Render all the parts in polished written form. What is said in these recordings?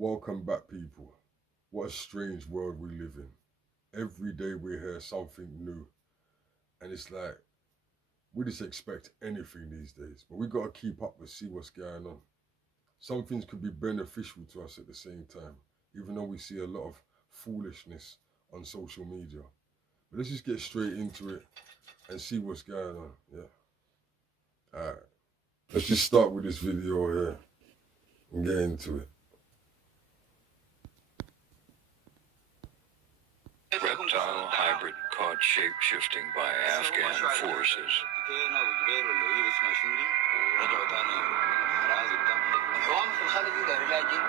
Welcome back, people. What a strange world we live in. Every day we hear something new. And it's like, we just expect anything these days. But we got to keep up and see what's going on. Some things could be beneficial to us at the same time, even though we see a lot of foolishness on social media. But let's just get straight into it and see what's going on. Yeah. All right. Let's just start with this video here and get into it. Reptile hybrid caught shape-shifting by Afghan forces.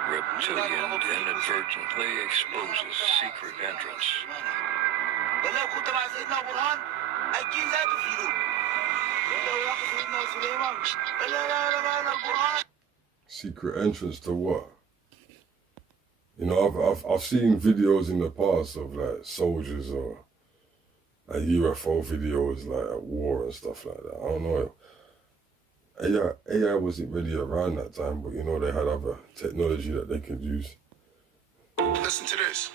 Reptilian inadvertently exposes secret entrance. Secret entrance to what? You know, I've seen videos in the past of like soldiers or like UFO videos like at war and stuff like that. I don't know. AI wasn't really around that time, but you know, they had other technology that they could use. Listen to this.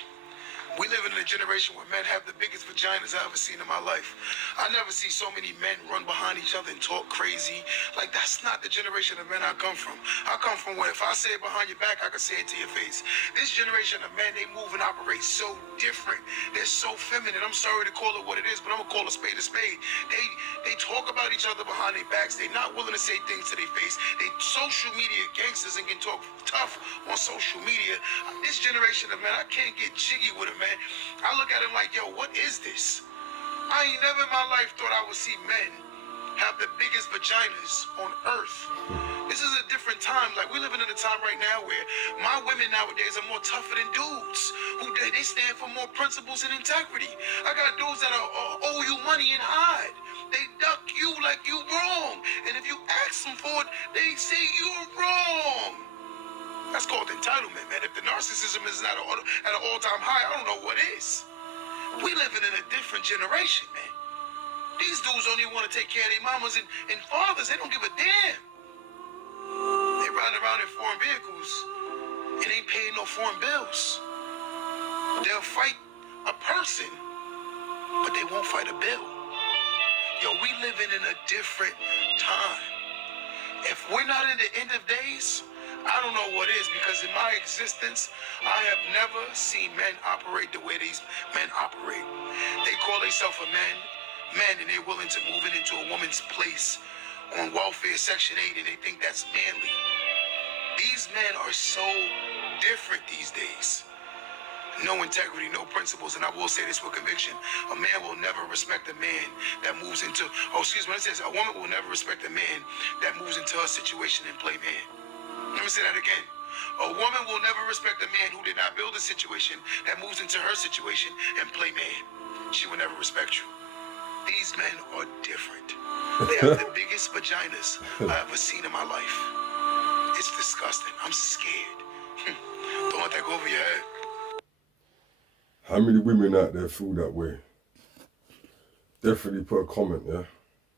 We live in a generation where men have the biggest vaginas I've ever seen in my life. I never see so many men run behind each other and talk crazy. Like, that's not the generation of men I come from. I come from where if I say it behind your back, I can say it to your face. This generation of men, they move and operate so different. They're so feminine. I'm sorry to call it what it is, but I'm going to call a spade a spade. They talk about each other behind their backs. They're not willing to say things to their face. They social media gangsters and can talk tough on social media. This generation of men, I can't get jiggy with them, man. I look at him like, yo, what is this? I ain't never in my life thought I would see men have the biggest vaginas on earth. This is a different time. Like, we're living in a time right now where my women nowadays are more tougher than dudes. They stand for more principles and integrity. I got dudes that owe you money and hide. They duck you like you wrong. And if you ask them for it, they say you're wrong. That's called entitlement, man. If the narcissism is not at an all-time high, I don't know what is. We living in a different generation, man. These dudes don't even want to take care of their mamas and fathers. They don't give a damn. They riding around in foreign vehicles and ain't paying no foreign bills. They'll fight a person, but they won't fight a bill. Yo, we living in a different time. If we're not in the end of days, I don't know what is, because in my existence, I have never seen men operate the way these men operate. They call themselves a man, and they're willing to move it into a woman's place on welfare section 8, and they think that's manly. These men are so different these days. No integrity, no principles, and I will say this with conviction. A man will never respect a man that moves into, it says a woman will never respect a man that moves into her situation and play man. Let me say that again. A woman will never respect a man who did not build a situation that moves into her situation and play man. She will never respect you. These men are different. They have the biggest vaginas I ever seen in my life. It's disgusting. I'm scared. Don't let that go over your head. How many women out there feel that way? Definitely put a comment, yeah?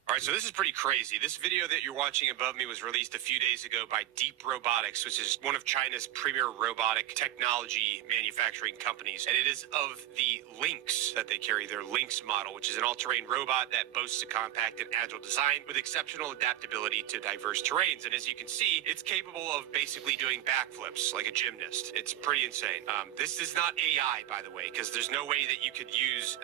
All right, so this is pretty crazy. This video that you're watching above me was released a few days ago by Deep Robotics, which is one of China's premier robotic technology manufacturing companies. And it is of the Lynx that they carry, their Lynx model, which is an all-terrain robot that boasts a compact and agile design with exceptional adaptability to diverse terrains. And as you can see, it's capable of basically doing backflips like a gymnast. It's pretty insane. This is not AI, by the way, because there's no way that you could use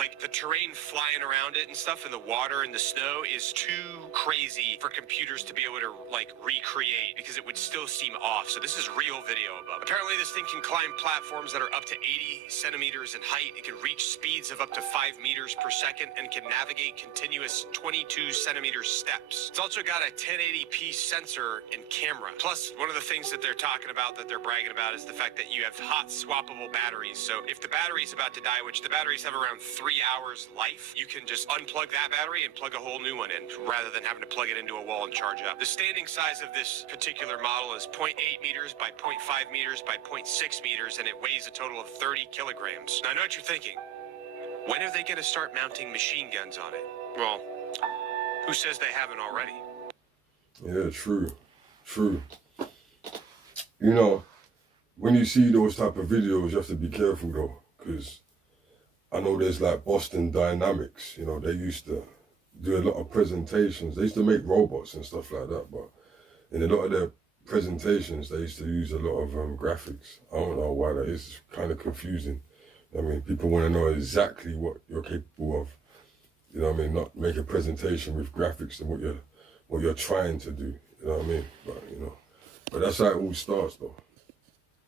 like the terrain flying around it and stuff, and the water and the snow is too crazy for computers to be able to like recreate, because it would still seem off. So this is real video above. Apparently this thing can climb platforms that are up to 80 centimeters in height. It can reach speeds of up to 5 meters per second and can navigate continuous 22 centimeter steps. It's also got a 1080p sensor and camera. Plus, one of the things that they're talking about, that they're bragging about, is the fact that you have hot swappable batteries. So if the battery's about to die, which the batteries have around 3 hours life, you can just unplug that battery and plug a whole new one in, rather than having to plug it into a wall and charge up. The standing size of this particular model is 0.8 meters by 0.5 meters by 0.6 meters, and it weighs a total of 30 kilograms. Now I know what you're thinking. When are they going to start mounting machine guns on it? Well, who says they haven't already? Yeah, true. You know, when you see those type of videos, you have to be careful though, because I know there's like Boston Dynamics, you know, they used to do a lot of presentations. They used to make robots and stuff like that, but in a lot of their presentations, they used to use a lot of graphics. I don't know why that is. It's kind of confusing. I mean, people want to know exactly what you're capable of. You know what I mean? Not make a presentation with graphics and what you're trying to do. You know what I mean? But you know, but that's how it all starts, though.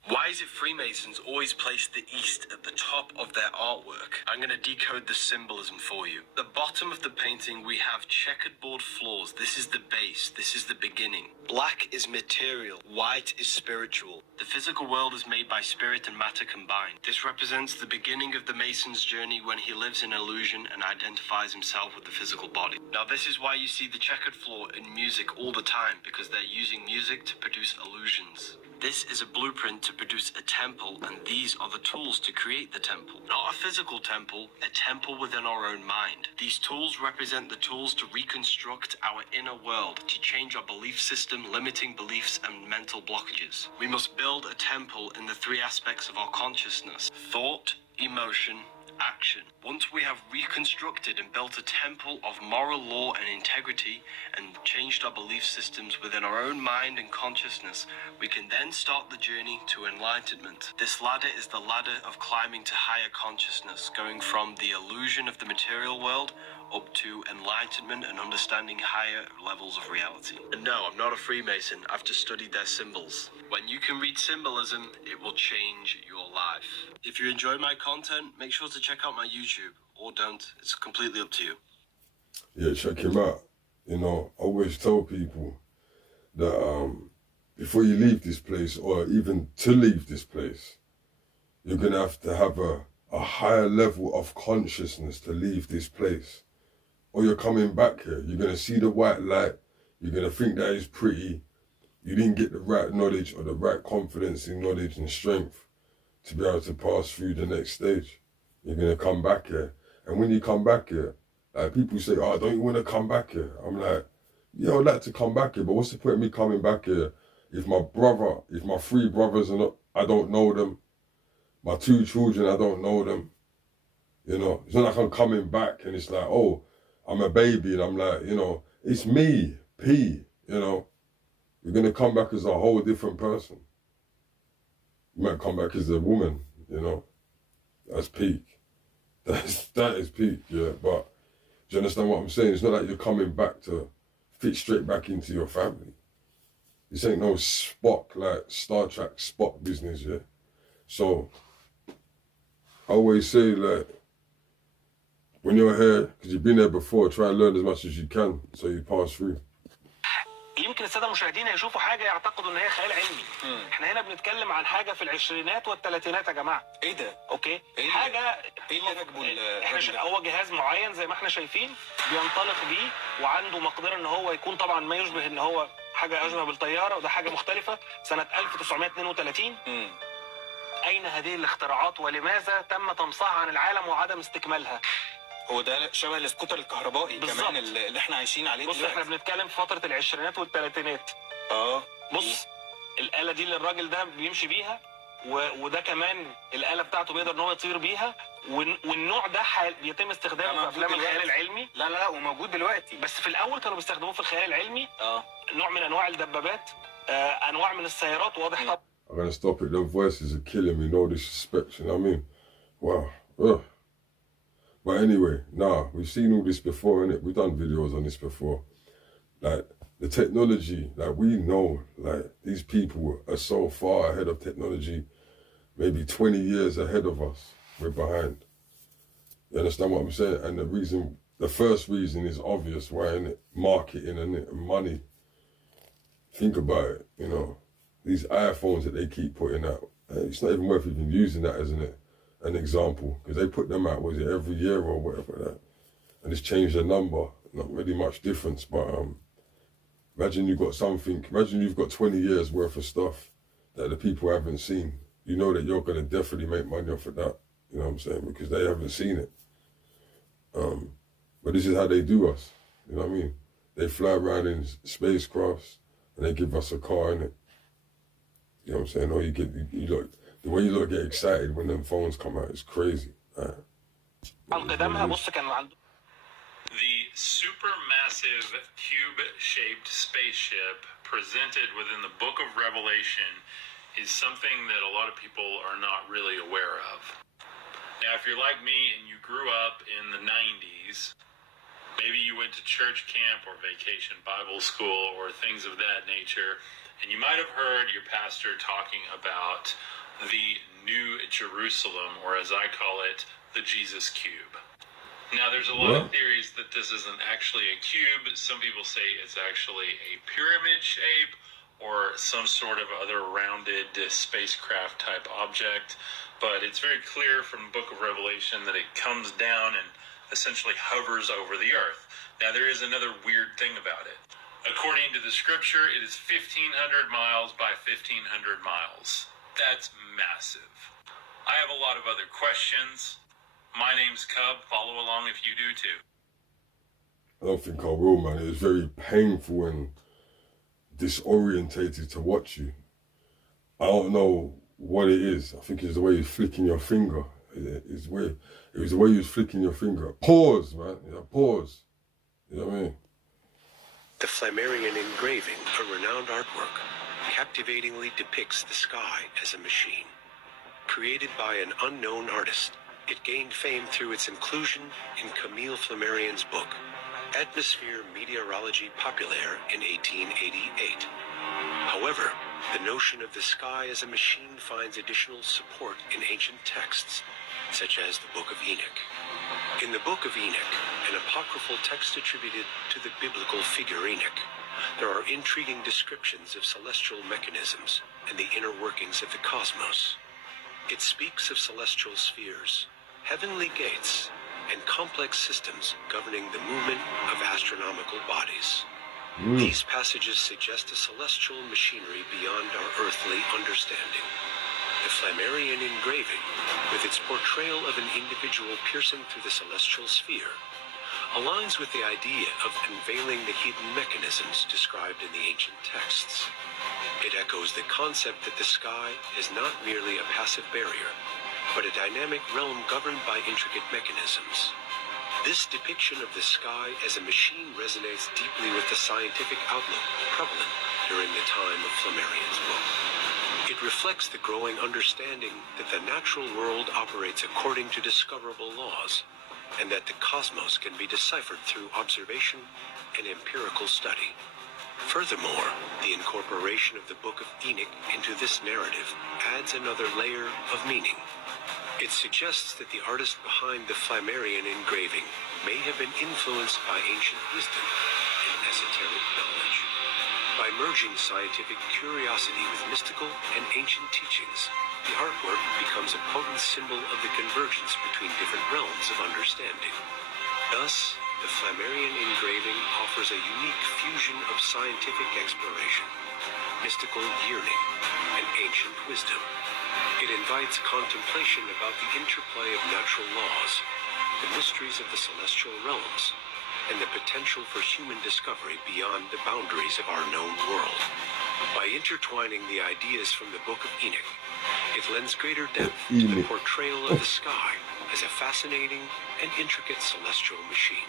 Why is it Freemasons always place the East at the top of their artwork? I'm going to decode the symbolism for you. At the bottom of the painting, we have checkerboard floors. This is the base. This is the beginning. Black is material. White is spiritual. The physical world is made by spirit and matter combined. This represents the beginning of the Mason's journey when he lives in illusion and identifies himself with the physical body. Now, this is why you see the checkered floor in music all the time, because they're using music to produce illusions. This is a blueprint to produce a temple, and these are the tools to create the temple. Not a physical temple, a temple within our own mind. These tools represent the tools to reconstruct our inner world, to change our belief system, limiting beliefs and mental blockages. We must build a temple in the three aspects of our consciousness: thought, emotion, action. Once we have reconstructed and built a temple of moral law and integrity and changed our belief systems within our own mind and consciousness, we can then start the journey to enlightenment. This ladder is the ladder of climbing to higher consciousness, going from the illusion of the material world up to enlightenment and understanding higher levels of reality. And no, I'm not a Freemason. I've just studied their symbols. When you can read symbolism, it will change your life. If you enjoy my content, make sure to check out my YouTube, or don't. It's completely up to you. Yeah, check him out. You know, I always tell people that before you leave this place, or even to leave this place, you're going to have a higher level of consciousness to leave this place. Or you're coming back here, you're going to see the white light, you're going to think that is pretty, you didn't get the right knowledge or the right confidence in knowledge and strength to be able to pass through the next stage. You're going to come back here. And when you come back here, like people say, oh, don't you want to come back here? I'm like, yeah, I'd like to come back here, but what's the point of me coming back here if my three brothers are not, I don't know them, my two children, I don't know them. You know, it's not like I'm coming back and it's like, oh, I'm a baby and I'm like, you know, it's me, P, you know. You're going to come back as a whole different person. You might come back as a woman, you know. That's peak. That is peak, yeah. But do you understand what I'm saying? It's not like you're coming back to fit straight back into your family. This ain't no Spock, like Star Trek Spock business, yeah. So, I always say, like, when you're here, because you've been there before, try and learn as much as you can so you pass through. يمكن الساده المشاهدين يشوفوا حاجه يعتقدوا ان هي خيال علمي. احنا هنا بنتكلم عن حاجه في العشرينات والثلاثينات يا جماعه. ايه ده؟ اوكي؟ إيه حاجه ايه اللي راكبه احنا هو جهاز معين زي ما احنا شايفين بينطلق بيه وعنده مقدره ان هو يكون طبعا ما يشبه ان هو حاجه اشبه بالطياره، وده حاجه مختلفه سنه 1932. اين هذه الاختراعات ولماذا تم تمصيرها عن العالم وعدم استكمالها؟ هو ده شبه السكوتر الكهربائي كمان اللي احنا عايشين عليه دلوقتي. بص احنا بنتكلم في فتره العشرينات والثلاثينات. بص الاله دي اللي الراجل ده بيمشي بيها، وده كمان الاله بتاعته بيقدر ان هو يطير بيها، والنوع ده بيتم استخدامه في افلام الخيال العلمي. لا وموجود دلوقتي، بس في الاول كانوا بيستخدموه في الخيال العلمي. نوع من انواع الدبابات، انواع من السيارات. واضح طبعا. I'm gonna stop it. Their voices are killing me. No disrespect, you know what I mean? Wow. Ugh. But anyway, nah, we've seen all this before, innit? We've done videos on this before. Like, the technology, like, we know, like, these people are so far ahead of technology, maybe 20 years ahead of us. We're behind. You understand what I'm saying? And the first reason is obvious. Why, innit? Marketing, innit? And money. Think about it, you know. These iPhones that they keep putting out, it's not even worth even using that as an example, because they put them out, was it every year or whatever that, and it's changed the number, not really much difference, but imagine you've got 20 years worth of stuff that the people haven't seen. You know that you're going to definitely make money off of that, you know what I'm saying, because they haven't seen it. But this is how they do us, you know what I mean? They fly around in spacecrafts and they give us a car in it. You know what I'm saying? Or you look, the way you look get excited when them phones come out is crazy. Right? قدامها بص كان عنده. The supermassive cube-shaped spaceship presented within the Book of Revelation is something that a lot of people are not really aware of. Now, if you're like me and you grew up in the 90s, maybe you went to church camp or vacation Bible school or things of that nature, and you might have heard your pastor talking about the New Jerusalem, or as I call it, the Jesus Cube. Now, there's a lot of theories that this isn't actually a cube. Some people say it's actually a pyramid shape or some sort of other rounded spacecraft type object. But it's very clear from the Book of Revelation that it comes down and essentially hovers over the earth. Now, there is another weird thing about it. According to the scripture, it is 1,500 miles by 1,500 miles. That's massive. I have a lot of other questions. My name's Cub. Follow along if you do too. I don't think I will, man. It was very painful and disorientated to watch you. I don't know what it is. I think it's the way you're flicking your finger. It was the way you was flicking your finger. Pause, man. Pause. You know what I mean? The Flammarion engraving, a renowned artwork, captivatingly depicts the sky as a machine. Created by an unknown artist, it gained fame through its inclusion in Camille Flammarion's book, Atmosphère Meteorologie Populaire in 1888. However, the notion of the sky as a machine finds additional support in ancient texts, such as the Book of Enoch. In the Book of Enoch, an apocryphal text attributed to the biblical figure Enoch, there are intriguing descriptions of celestial mechanisms and the inner workings of the cosmos. It speaks of celestial spheres, heavenly gates, and complex systems governing the movement of astronomical bodies. These passages suggest a celestial machinery beyond our earthly understanding. The Flammarion engraving, with its portrayal of an individual piercing through the celestial sphere, aligns with the idea of unveiling the hidden mechanisms described in the ancient texts. It echoes the concept that the sky is not merely a passive barrier, but a dynamic realm governed by intricate mechanisms. This depiction of the sky as a machine resonates deeply with the scientific outlook prevalent during the time of Flammarion's book. It reflects the growing understanding that the natural world operates according to discoverable laws, and that the cosmos can be deciphered through observation and empirical study. Furthermore, the incorporation of the Book of Enoch into this narrative adds another layer of meaning. It suggests that the artist behind the Flammarion engraving may have been influenced by ancient wisdom and esoteric knowledge. By merging scientific curiosity with mystical and ancient teachings, the artwork becomes a potent symbol of the convergence between different realms of understanding. Thus, the Flammarion engraving offers a unique fusion of scientific exploration, mystical yearning, and ancient wisdom. It invites contemplation about the interplay of natural laws, the mysteries of the celestial realms, and the potential for human discovery beyond the boundaries of our known world. By intertwining the ideas from the Book of Enoch, it lends greater depth to the portrayal of the sky as a fascinating and intricate celestial machine.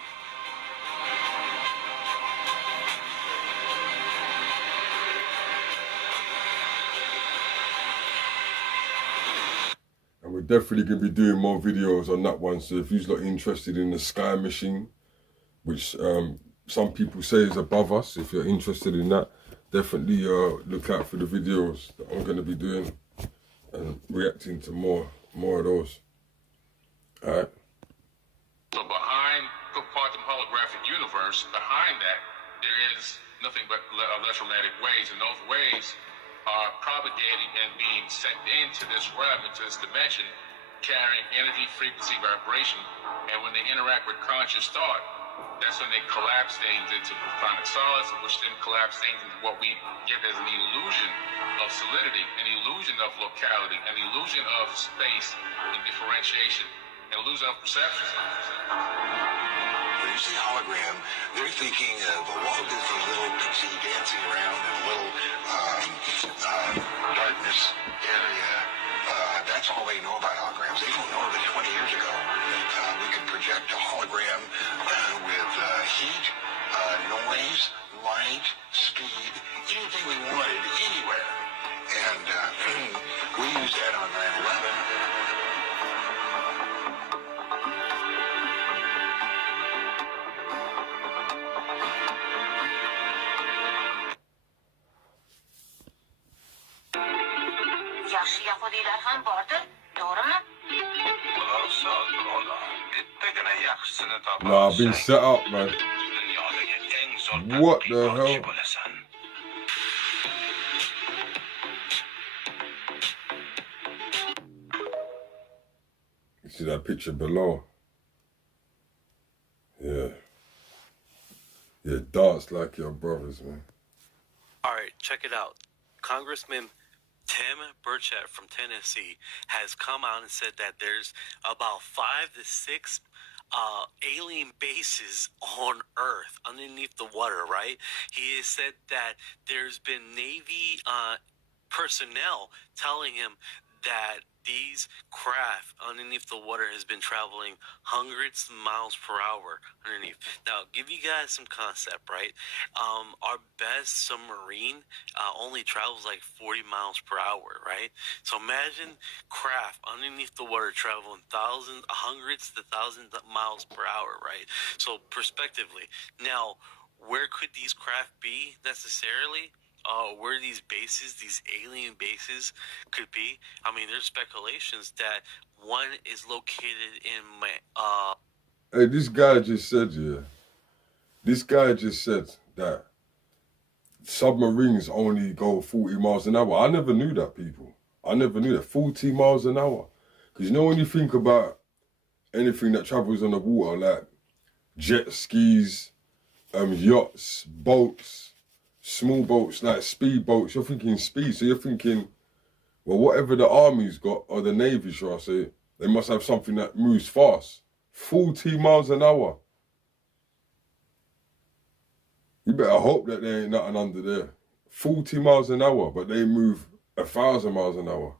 And we're definitely going to be doing more videos on that one. So if you're not interested in the sky machine, which some people say is above us, if you're interested in that, definitely look out for the videos that I'm going to be doing and reacting to more of those. All right. So behind the quantum holographic universe, behind that, there is nothing but electromagnetic waves, and those waves are propagating and being sent into this realm, into this dimension, carrying energy, frequency, vibration, and when they interact with conscious thought, that's when they collapse things into platonic solids, which then collapse things into what we give as an illusion of solidity, an illusion of locality, an illusion of space and differentiation, an illusion of perception. The you say hologram, they're thinking of a Walt Disney little pixie dancing around in a little darkness area. That's all they know about holograms. They don't know that 20 years ago we could project a hologram with heat, noise, light, speed, anything we wanted, anywhere. And we used that on 9/11. Nah, I've been set up, man. What the hell? You see that picture below? Yeah. Yeah, dance like your brothers, man. All right, check it out. Congressman Tim Burchett from Tennessee has come out and said that there's about 5 to 6 alien bases on Earth underneath the water, right? He has said that there's been Navy personnel telling him that these craft underneath the water has been traveling hundreds of miles per hour underneath. Now, give you guys some concept, right? Our best submarine only travels like 40 miles per hour, right? So imagine craft underneath the water traveling hundreds to thousands of miles per hour, right? So prospectively, now, where could these craft be necessarily? Where these bases, these alien bases, could be. I mean, there's speculations that one is located in Hey, this guy just said, yeah. This guy just said that submarines only go 40 miles an hour. I never knew that, people. I never knew that. 40 miles an hour. Because you know when you think about anything that travels on the water, like jet skis, yachts, boats, small boats like speed boats, you're thinking speed. So you're thinking, well, whatever the army's got, or the navy, shall I say, they must have something that moves fast. 40 miles an hour. You better hope that there ain't nothing under there. 40 miles an hour, but they move 1,000 miles an hour.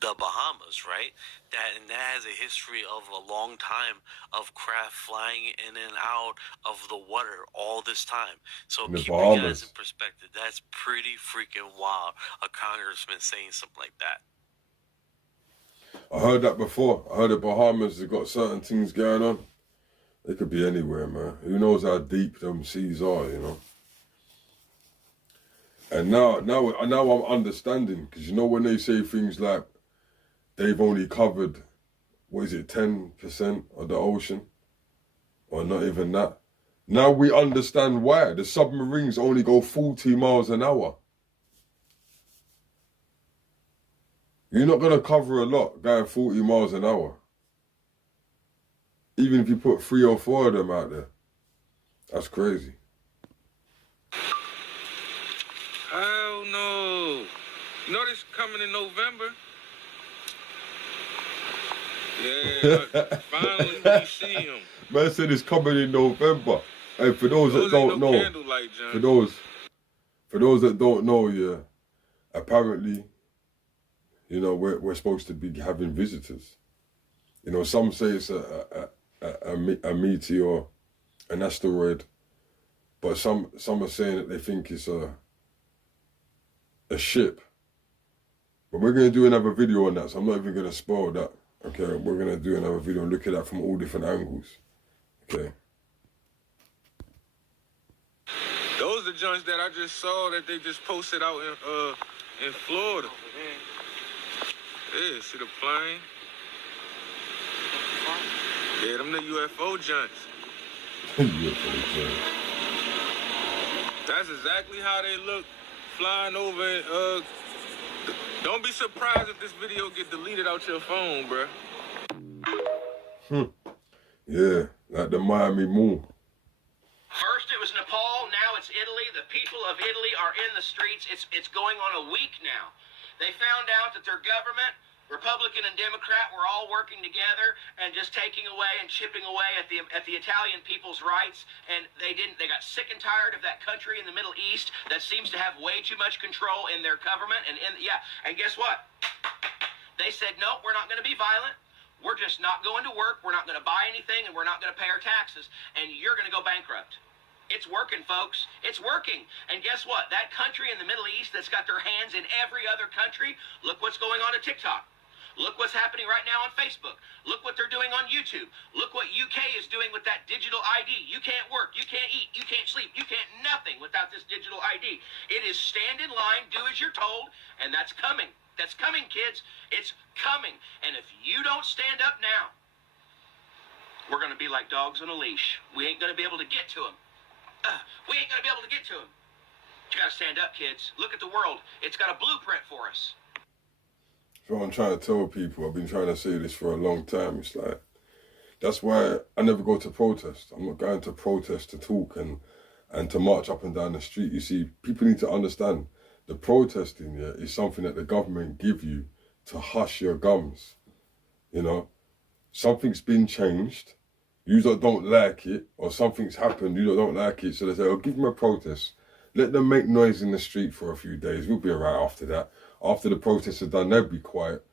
the Bahamas, right? And that has a history of a long time of craft flying in and out of the water all this time. So keep you guys in perspective. That's pretty freaking wild. A congressman saying something like that. I heard that before. I heard the Bahamas have got certain things going on. They could be anywhere, man. Who knows how deep them seas are, you know? And now I'm understanding, because you know when they say things like they've only covered, 10% of the ocean? Or not even that. Now we understand why. The submarines only go 40 miles an hour. You're not going to cover a lot going 40 miles an hour. Even if you put 3 or 4 of them out there. That's crazy. Hell no. You know this coming in November? Yeah, finally we see him. Man said it's coming in November. And for those that don't know, for those that don't know, yeah, apparently, you know, we're supposed to be having visitors. You know, some say it's a meteor, an asteroid, but some are saying that they think it's a ship. But we're going to do another video on that, so I'm not even going to spoil that. Okay, we're going to do another video and look at that from all different angles. Okay. Those are the joints that I just saw that they just posted out in Florida. Yeah, see the plane? Yeah, them the UFO joints. UFO joints. That's exactly how they look flying over. Don't be surprised if this video get deleted out your phone, bruh. Yeah, like the Miami Moon. First it was Nepal, now it's Italy. The people of Italy are in the streets. It's going on a week now. They found out that their government Republican and Democrat were all working together and just taking away and chipping away at the Italian people's rights, and they got sick and tired of that country in the Middle East that seems to have way too much control in their government, and guess what? They said, no, we're not going to be violent. We're just not going to work. We're not going to buy anything, and we're not going to pay our taxes, and you're going to go bankrupt. It's working, folks. It's working. And guess what? That country in the Middle East that's got their hands in every other country, look what's going on at TikTok. Look what's happening right now on Facebook. Look what they're doing on YouTube. Look what UK is doing with that digital ID. You can't work. You can't eat. You can't sleep. You can't nothing without this digital ID. It is stand in line, do as you're told, and that's coming. That's coming, kids. It's coming. And if you don't stand up now, we're going to be like dogs on a leash. We ain't going to be able to get to them. We ain't going to be able to get to them. You got to stand up, kids. Look at the world. It's got a blueprint for us. So I'm trying to tell people, I've been trying to say this for a long time. It's like, that's why I never go to protest. I'm not going to protest to talk and to march up and down the street. You see, people need to understand the protesting is something that the government give you to hush your gums. You know, something's been changed. You don't like it, or something's happened, you don't like it, so they say, oh, give them a protest. Let them make noise in the street for a few days. We'll be all right after that. After the protests are done, they'll be quiet.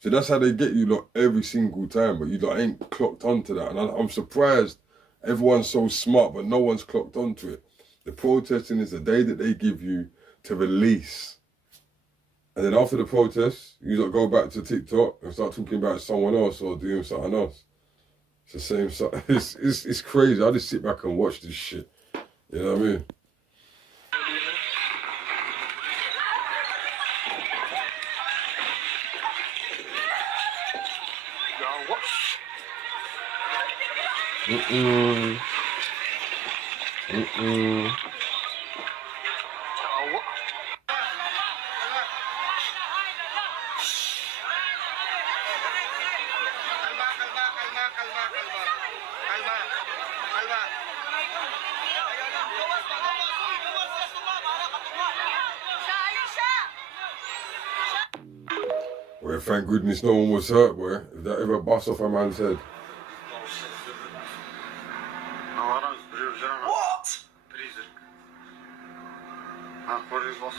So that's how they get you lot every single time, but you lot ain't clocked onto that. And I'm surprised everyone's so smart, but no one's clocked onto it. The protesting is the day that they give you to release. And then after the protests, you lot go back to TikTok and start talking about someone else or doing something else. It's the same. It's crazy. I just sit back and watch this shit. You know what I mean? Well, thank goodness no one was hurt, boy. If that ever bust off a man's head. What?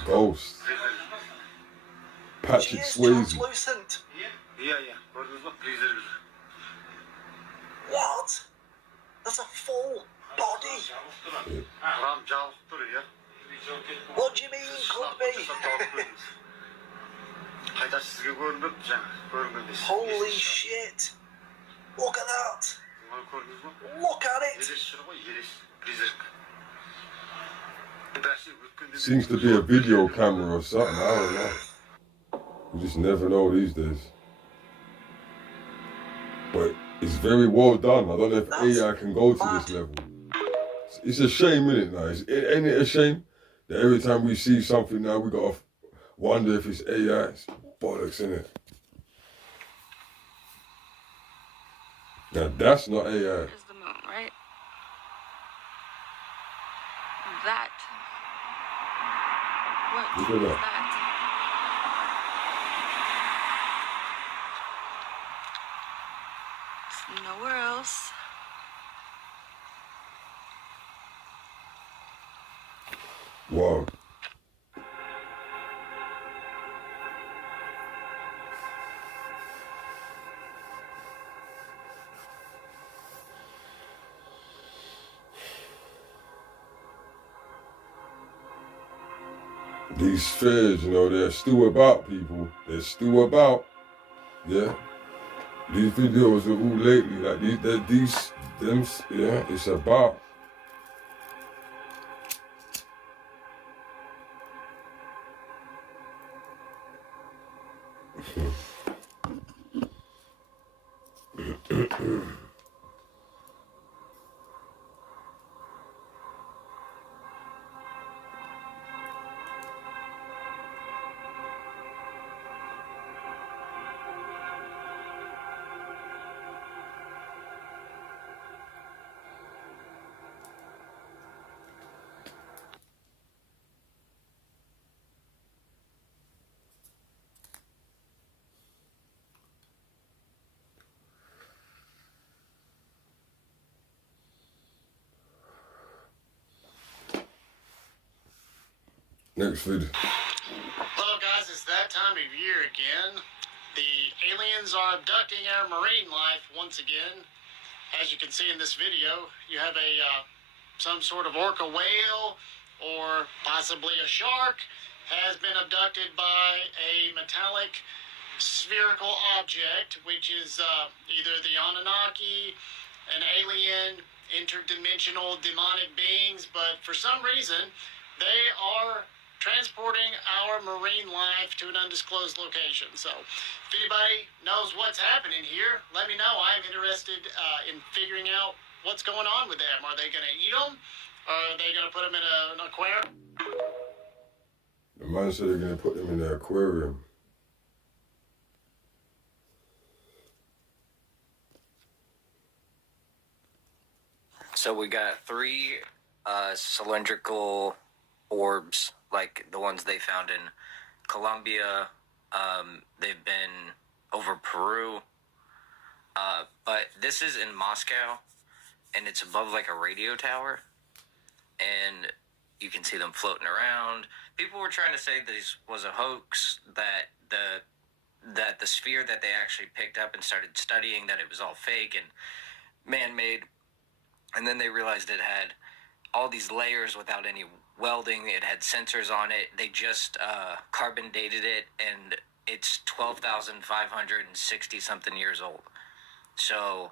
Ghost. Patrick Swayze. Translucent. What? That's a full body. What do you mean could be? Holy shit. Look at that. Look at it. Seems to be a video camera or something, I don't know. You just never know these days. But it's very well done. I don't know if AI can go to this level. It's a shame, isn't it, now? Ain't it a shame that every time we see something now, we got to wonder if it's AI? It's bollocks, isn't it? Now, that's not AI. Is the moon, right? That. What Look at is that. that? It's nowhere else. Wow. These fears, you know, they're still about, people. They're still about. Yeah. These videos are all lately, like yeah, it's about. Next vid. Well, guys, it's that time of year again. The aliens are abducting our marine life once again. As you can see in this video, you have a some sort of orca whale or possibly a shark has been abducted by a metallic spherical object, which is either the Anunnaki, an alien, interdimensional demonic beings, but for some reason they are transporting our marine life to an undisclosed location. So if anybody knows what's happening here, let me know. I'm interested in figuring out what's going on with them. Are they going to eat them? Are they going to put them in an aquarium? The man said they're going to put them in the aquarium. So we got 3 cylindrical orbs, like the ones they found in Colombia. They've been over Peru. But this is in Moscow, and it's above like a radio tower. And you can see them floating around. People were trying to say this was a hoax, that the sphere that they actually picked up and started studying, that it was all fake and man-made. And then they realized it had all these layers without any welding. It had sensors on it. They just carbon dated it, and it's 12,560 something years old. So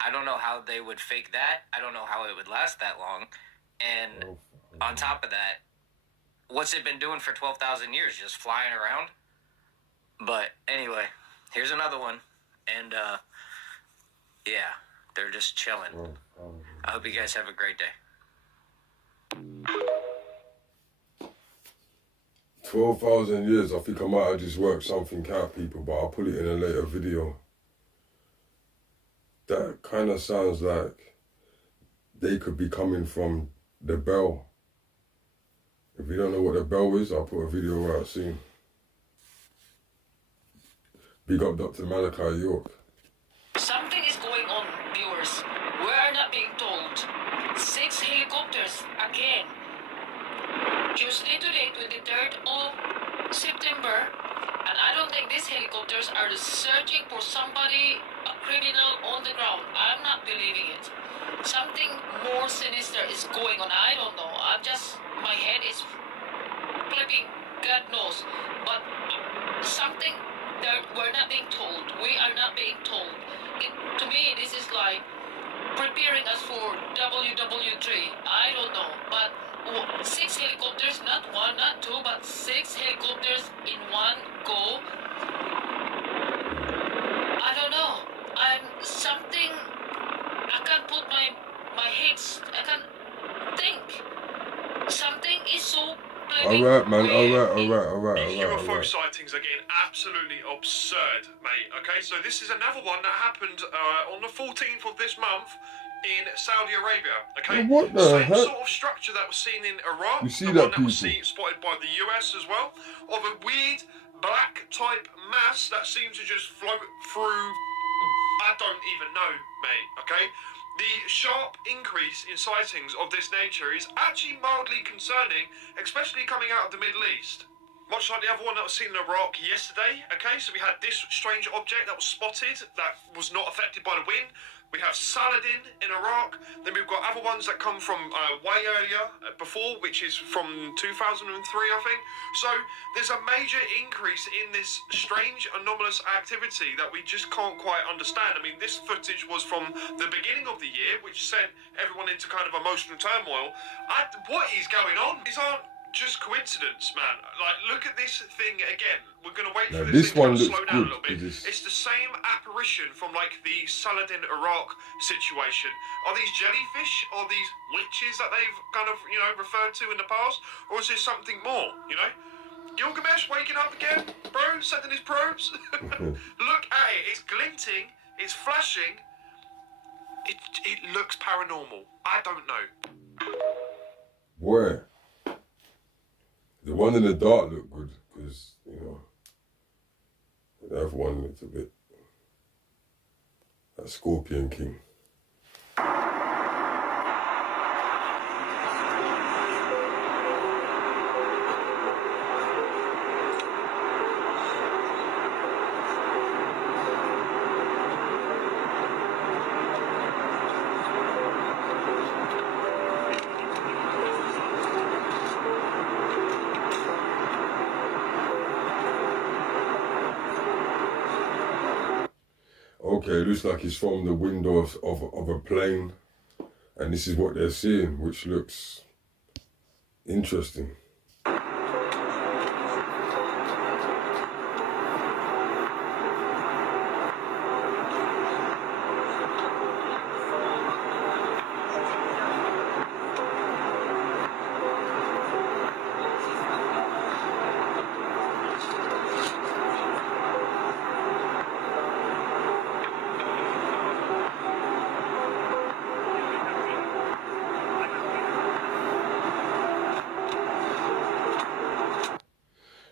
I don't know how they would fake that. I don't know how it would last that long. And on top of that, what's it been doing for 12,000 years? Just flying around? But anyway, here's another one. And yeah, they're just chilling. I hope you guys have a great day. 12,000 years. I think I might have just worked something out, people, but I'll put it in a later video. That kind of sounds like they could be coming from the bell. If you don't know what the bell is, I'll put a video out soon. Big up Dr. Malachi York. Something is going on, viewers. We are not being told. 6 helicopters again. Tuesday today, 23rd of September, and I don't think these helicopters are searching for somebody, a criminal on the ground. I'm not believing it. Something more sinister is going on. I don't know. My head is flipping, God knows. But something that we're not being told. We are not being told. To me, this is like preparing us for WW3. I don't know. But 6 helicopters, not 1, not 2, but 6 helicopters in one go. I don't know. I can't put my heads, I can't think. Something is so Alright, man, alright. UFO sightings are getting absolutely absurd, mate. Okay, so this is another one that happened on the 14th of this month in Saudi Arabia. Okay, what the same heck? sort of structure that was seen in Iraq. You see the that, one that was people? spotted by the US as well, of a weird black type mass that seemed to just float through. I don't even know, mate. Okay. The sharp increase in sightings of this nature is actually mildly concerning, especially coming out of the Middle East. Much like the other one that was seen in Iraq yesterday, okay, so we had this strange object that was spotted that was not affected by the wind. We have Saladin in Iraq. Then we've got other ones that come from way earlier before, which is from 2003, I think. So there's a major increase in this strange, anomalous activity that we just can't quite understand. I mean, this footage was from the beginning of the year, which sent everyone into kind of emotional turmoil. What is going on? These aren't just coincidence, man. Like, look at this thing again. We're going to wait for this thing to slow down a little bit. It's the same apparition from, like, the Saladin Iraq situation. Are these jellyfish? Are these witches that they've kind of, you know, referred to in the past? Or is this something more, you know? Gilgamesh waking up again, bro, sending his probes. Look at it. It's glinting. It's flashing. It looks paranormal. I don't know. Where? The one in the dark looked good, because, you know, the other one looked a bit, that Scorpion King. Okay, it looks like it's from the window of a plane. And this is what they're seeing, which looks interesting.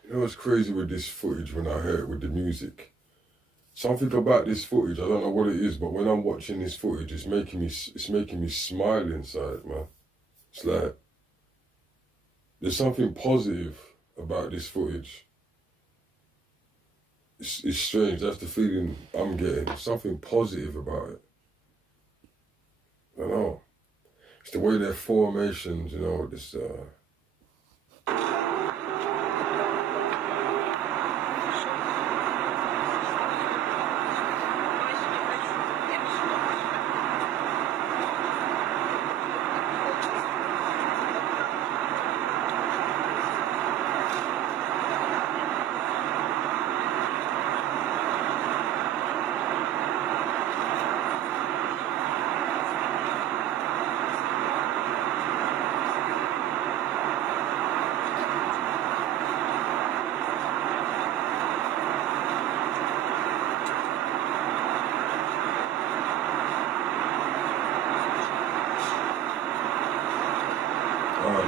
You know what's crazy with this footage when I hear it with the music? Something about this footage, I don't know what it is, but when I'm watching this footage, it's making me smile inside, man. It's like there's something positive about this footage. It's strange. That's the feeling I'm getting. Something positive about it. I don't know. It's the way their formations, you know, this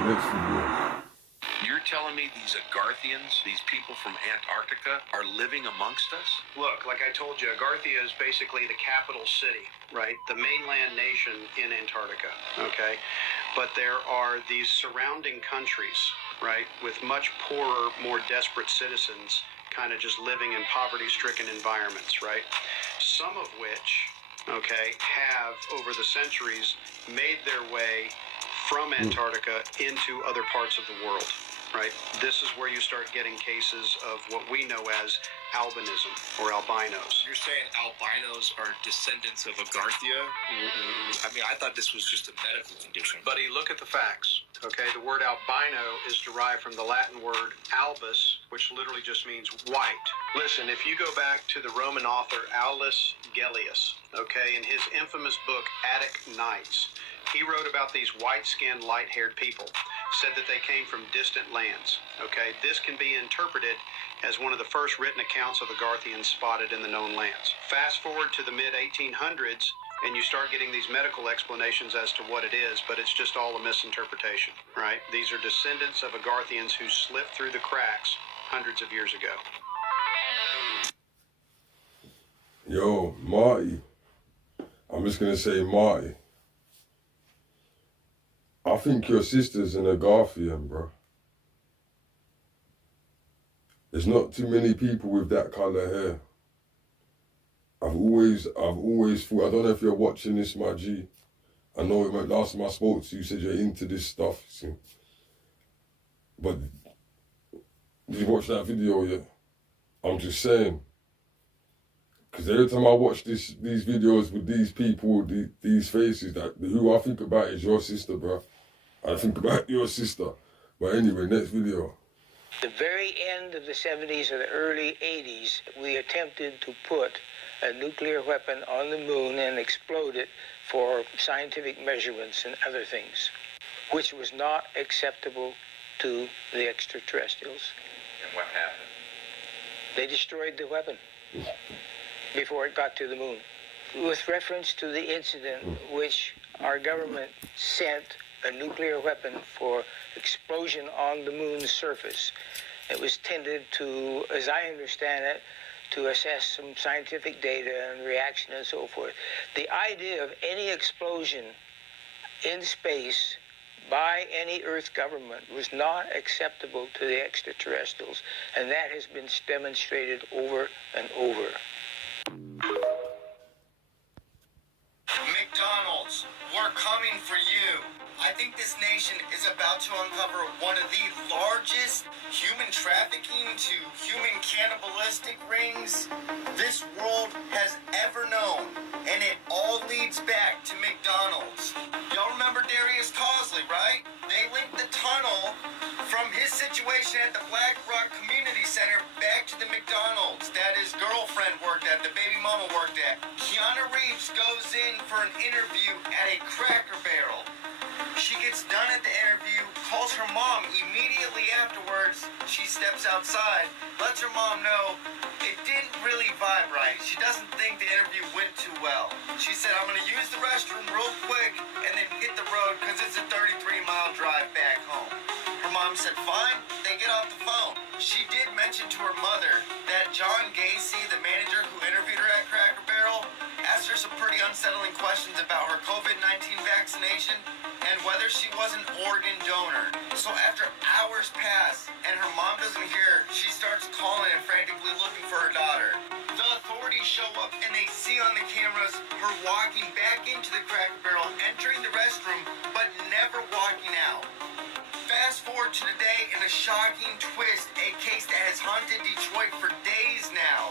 next video. You're telling me these Agarthians, these people from Antarctica, are living amongst us? Look, like I told you, Agarthia is basically the capital city, right? The mainland nation in Antarctica, okay? But there are these surrounding countries, right, with much poorer, more desperate citizens kind of just living in poverty-stricken environments, right? Some of which, okay, have, over the centuries, made their way from Antarctica into other parts of the world, right? This is where you start getting cases of what we know as albinism or albinos. You're saying albinos are descendants of Agarthia? I mean, I thought this was just a medical condition. Buddy, look at the facts, okay? The word albino is derived from the Latin word albus, which literally just means white. Listen, if you go back to the Roman author Aulus Gellius, okay, in his infamous book Attic Nights, he wrote about these white-skinned, light-haired people, said that they came from distant lands, okay? This can be interpreted as one of the first written accounts of Agarthians spotted in the known lands. Fast forward to the mid-1800s, and you start getting these medical explanations as to what it is, but it's just all a misinterpretation, right? These are descendants of Agarthians who slipped through the cracks hundreds of years ago. Yo, Marty. I'm just going to say Marty. I think your sister's an Agarthian, bro. There's not too many people with that color hair. I've always thought, I don't know if you're watching this, my G. I know it went last time I spoke to you, you said you're into this stuff, see? But did you watch that video yet? I'm just saying. Because every time I watch these videos with these people, these faces, who I think about is your sister, bro. I think about your sister. But anyway, next video. The very end of the 70s or the early 80s, we attempted to put a nuclear weapon on the moon and explode it for scientific measurements and other things, which was not acceptable to the extraterrestrials. And what happened? They destroyed the weapon before it got to the moon. With reference to the incident which our government sent a nuclear weapon for explosion on the moon's surface, it was tended to, as I understand it, to assess some scientific data and reaction and so forth. The idea of any explosion in space by any Earth government was not acceptable to the extraterrestrials, and that has been demonstrated over and over. McDonald's, we're coming for you. I think this nation is about to uncover one of the largest human trafficking to human cannibalistic rings this world has ever known. And it all leads back to McDonald's. Y'all remember Darius Cosley, right? They linked the tunnel from his situation at the Black Rock Community Center back to the McDonald's that his girlfriend worked at, the baby mama worked at. Keanu Reeves goes in for an interview at a Cracker Barrel. She gets done at the interview, calls her mom immediately afterwards. She steps outside, lets her mom know it didn't really vibe right. She doesn't think the interview went too well. She said, I'm going to use the restroom real quick and then hit the road because it's a 33-mile drive back home. Her mom said, fine, they get off the phone. She did mention to her mother that John Gacy, the manager who interviewed her at Cracker Barrel, asked her some pretty unsettling questions about her COVID-19 vaccination and whether she was an organ donor. So after hours pass and her mom doesn't hear, she starts calling and frantically looking for her daughter. The authorities show up and they see on the cameras her walking back into the Cracker Barrel, entering the restroom, but never walking out. Fast forward to today in a shocking twist, a case that has haunted Detroit for days now.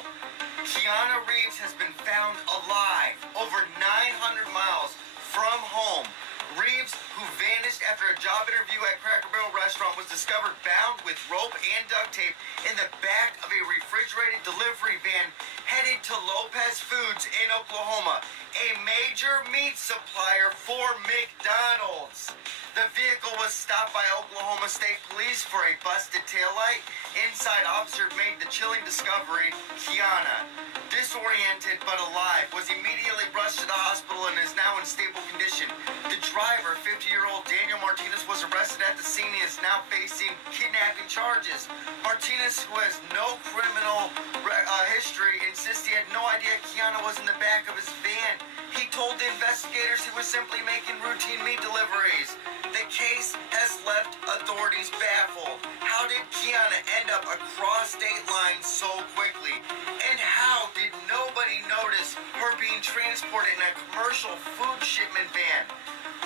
Keanu Reeves has been found alive over 900 miles from home. Reeves, who vanished after a job interview at Cracker Barrel restaurant, was discovered bound with rope and duct tape in the back of a refrigerated delivery van headed to Lopez Foods in Oklahoma, a major meat supplier for McDonald's. The vehicle was stopped by Oklahoma State Police for a busted taillight. Inside, officers made the chilling discovery: Kiana, disoriented but alive, was immediately rushed to the hospital and is now in stable condition. The driver, 50-year-old Daniel Martinez, was arrested at the scene and is now facing kidnapping charges. Martinez, who has no criminal history, insists he had no idea Kiana was in the back of his van. He told the investigators he was simply making routine meat deliveries. The case has left authorities baffled. How did Kiana end up across state lines so quickly? And how did nobody notice her being transported in a commercial food shipment van?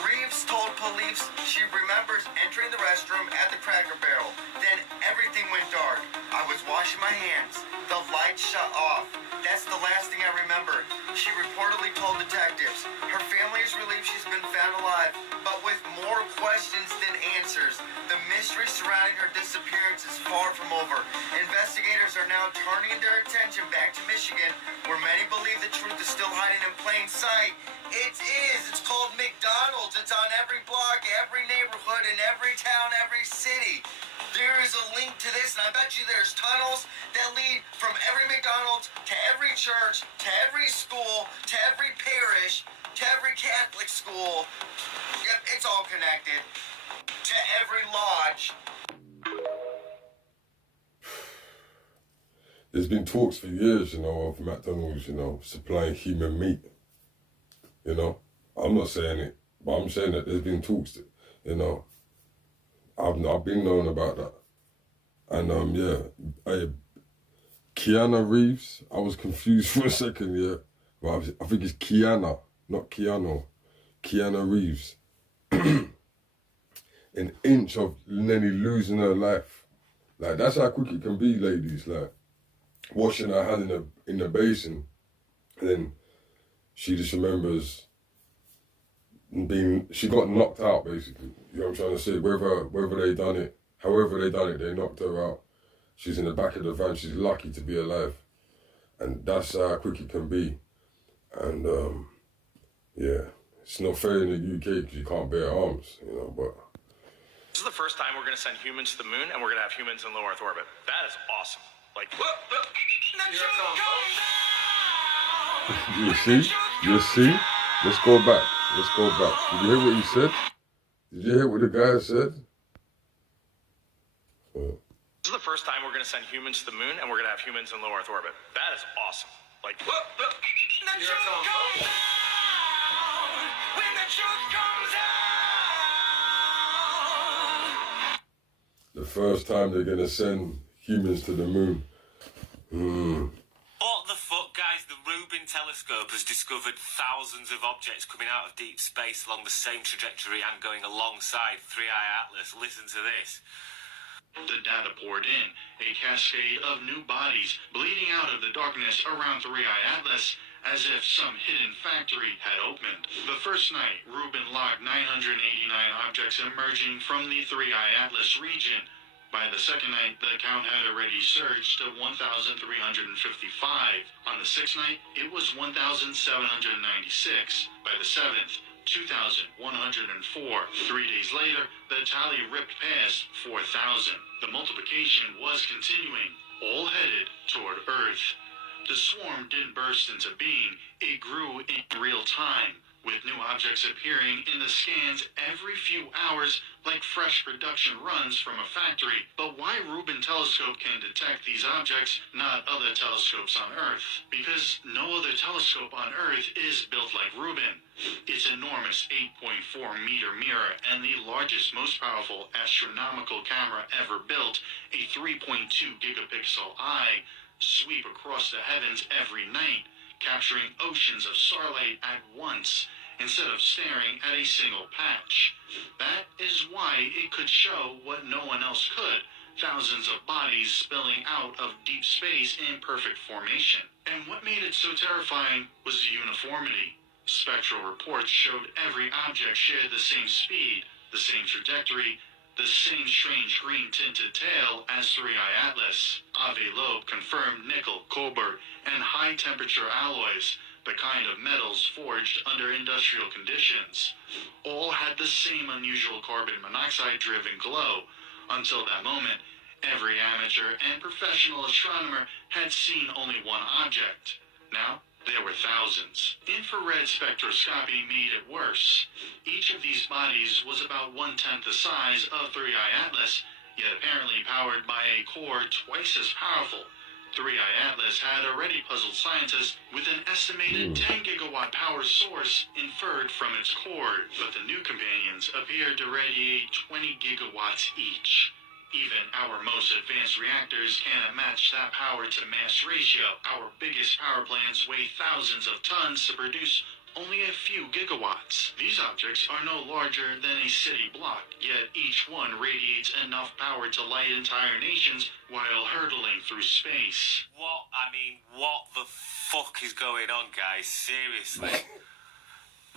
Reeves told police she remembers entering the restroom at the Cracker Barrel. Then everything went dark. I was washing my hands. The lights shut off. That's the last thing I remember. She reportedly told detectives. Her family is relieved she's been found alive, but with more questions than answers. The mystery surrounding her disappearance is far from over. Investigators are now turning their attention back to Michigan, where many believe the truth is still hiding in plain sight. It is. It's called McDonald's. It's on every block, every neighborhood, in every town, every city. There is a link to this, and I bet you there's tunnels that lead from every McDonald's to every church, to every school, to every parish, to every Catholic school. Yep, it's all connected. To every lodge. There's been talks for years, of McDonald's, supplying human meat. I'm not saying it, but I'm saying that there's been talks that, I've been knowing about that. And Kiana Reeves, I was confused for a second, yeah. But I think it's Kiana, not Keanu. Kiana Reeves. An inch of nearly losing her life. Like, that's how quick it can be, ladies. Like, washing her hand in the basin, and then she just remembers she got knocked out, basically. You know what I'm trying to say? Whether they done it, however they done it, they knocked her out. She's in the back of the van. She's lucky to be alive. And that's how quick it can be. And, it's not fair in the UK because you can't bear arms, but... This is the first time we're going to send humans to the moon, and we're going to have humans in low Earth orbit. That is awesome. Like, You see? Let's go back. Did you hear what he said? Did you hear what the guy said? This is the first time we're going to send humans to the moon, and we're going to have humans in low Earth orbit. That is awesome. Like, the first time they're going to send humans to the moon. What the fuck, guys? The Rubin telescope has discovered thousands of objects coming out of deep space along the same trajectory and going alongside 3i Atlas. Listen to this. The data poured in, a cascade of new bodies bleeding out of the darkness around 3i Atlas, as if some hidden factory had opened. The first night, Reuben logged 989 objects emerging from the 3i Atlas region. By the second night, the count had already surged to 1,355. On the sixth night, it was 1,796. By the seventh, 2,104. 3 days later, the tally ripped past 4,000. The multiplication was continuing, all headed toward Earth. The swarm didn't burst into being, it grew in real time, with new objects appearing in the scans every few hours like fresh production runs from a factory. But why Reuben telescope can detect these objects, not other telescopes on Earth? Because no other telescope on Earth is built like Reuben. Its enormous 8.4 meter mirror and the largest, most powerful astronomical camera ever built, a 3.2 gigapixel eye, sweep across the heavens every night, capturing oceans of starlight at once, instead of staring at a single patch. That is why it could show what no one else could, thousands of bodies spilling out of deep space in perfect formation. And what made it so terrifying was the uniformity. Spectral reports showed every object shared the same speed, the same trajectory, the same strange green-tinted tail as 3i Atlas. Ave Loeb confirmed nickel, cobalt, and high-temperature alloys, the kind of metals forged under industrial conditions, all had the same unusual carbon monoxide-driven glow. Until that moment, every amateur and professional astronomer had seen only one object. Now, there were thousands. Infrared spectroscopy made it worse. Each of these bodies was about 1/10 the size of 3i Atlas, yet apparently powered by a core twice as powerful. 3i Atlas had already puzzled scientists with an estimated 10 gigawatt power source inferred from its core, but the new companions appeared to radiate 20 gigawatts each. Even our most advanced reactors cannot match that power to mass ratio. Our biggest power plants weigh thousands of tons to produce only a few gigawatts. These objects are no larger than a city block, yet each one radiates enough power to light entire nations while hurtling through space. What the fuck is going on, guys? Seriously.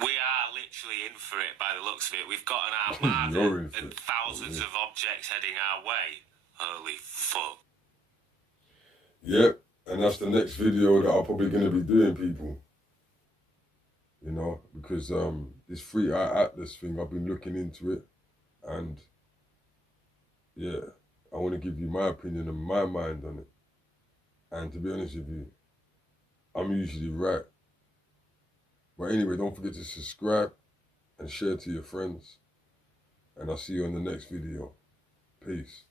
We are literally in for it by the looks of it. We've got an armada and thousands of objects heading our way. Holy fuck. Yep, and that's the next video that I'm probably going to be doing, people. You know, because this 3i Atlas thing, I've been looking into it. And, yeah, I want to give you my opinion and my mind on it. And to be honest with you, I'm usually right. But anyway, don't forget to subscribe and share to your friends. And I'll see you in the next video. Peace.